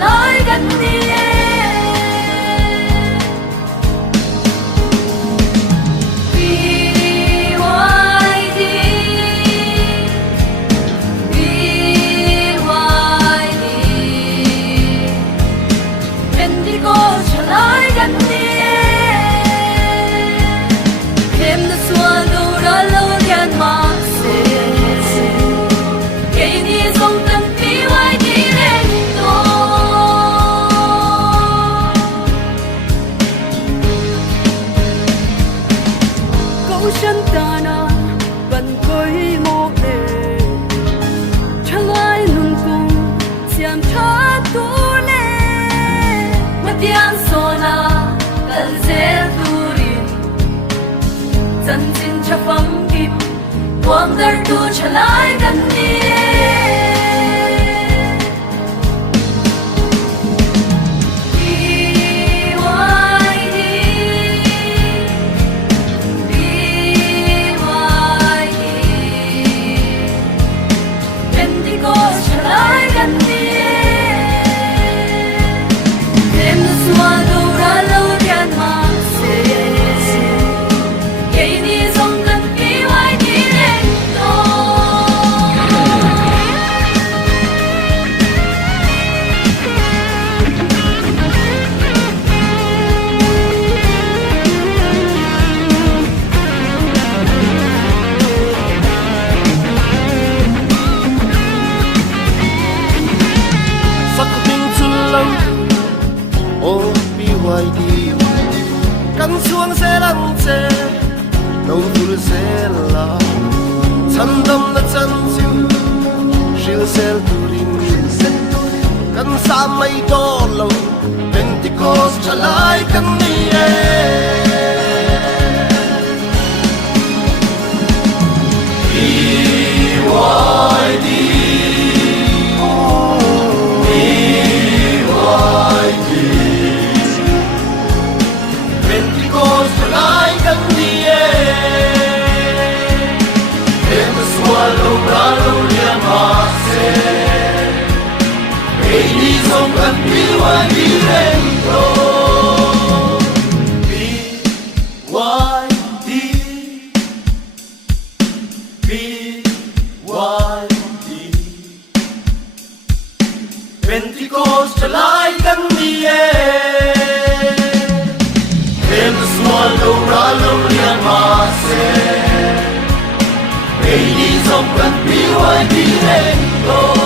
lại gần đi chân ta na gần khơi ngô đề chẳng ai nung cung xiêm thắt tu lệ mất tiếng sona gần dễ tu rin dân xin cho phong kim quang dar tu trở lại gần đi căn xuống sẽ lăn chê đâu vui sẽ là chân tâm là chân chịu riêng sẽ turin căn xa mây đo lâu Pentecost trở lại căn đi Pentecost trở lại gần đi thêm xua lâu ra lâu liền mà sẽ đi dòng gần đi hoài đi lên